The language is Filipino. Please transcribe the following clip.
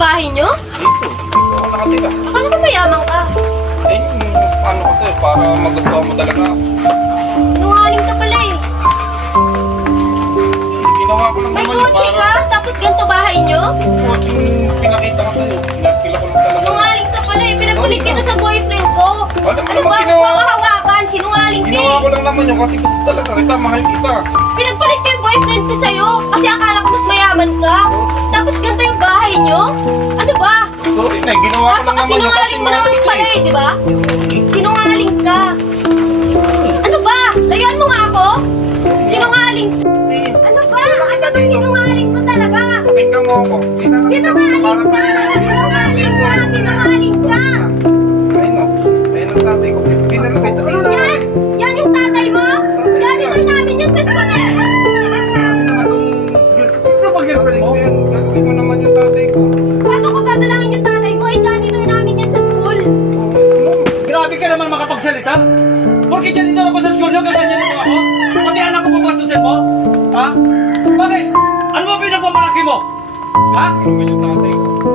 bahay nyo? Dito ako nakatira. Akala ko mayaman ka. Eh, ano kasi, para magustuhan mo talaga. Sinungaling ka pala eh. Ginawa ko lang May naman yun kotse ka, tapos ganito bahay nyo? yung pinakita ko sa'yo. Pinapila ko lang talaga. Sinungaling ka pala eh. Pinagkulit kita sa boyfriend ko. Alam mo Ano naman ba? ginawa Huwag kahawakan. Sinungaling ka Ginawa eh. ko lang naman yun kasi gusto talaga kita, mahal kita. Pinagpalit ko yung boyfriend ko sa'yo. Kasi akala ko mas mayaman ka. Tapos ganito yung bahay nyo? Ano ba? Sorry na, ginawa ko lang naman yun kasi Sinungaling mo mahal naman kita pala eh, di ba? Sinungaling ka. Ano ba? Layuan mo nga ako? Sinungaling ka. Ano ba? Ano ba sinungaling mo talaga? Tingnan mo ako. Sinungaling ka! Sinungaling ka! Sinungaling ka! Ayun o. Ayun ang tatay ko. Pinalo kita. Yan! Yan yung tatay mo? Janitor namin yan sa school eh! Ito ba girlfriend mo? Gagawin mo naman yung tatay ko. Paano ko dadalangin yung tatay mo? Eh, janitor namin yan sa school! Grabe ka naman makapagsalita. Porque dyan dito ako sa school nyo, gaganyan mo ako? Pati anak ko papastusin mo? Ha? Bakit? Ano ba pinagmamalaki mo? Ha? Gagawin yung tatay ko.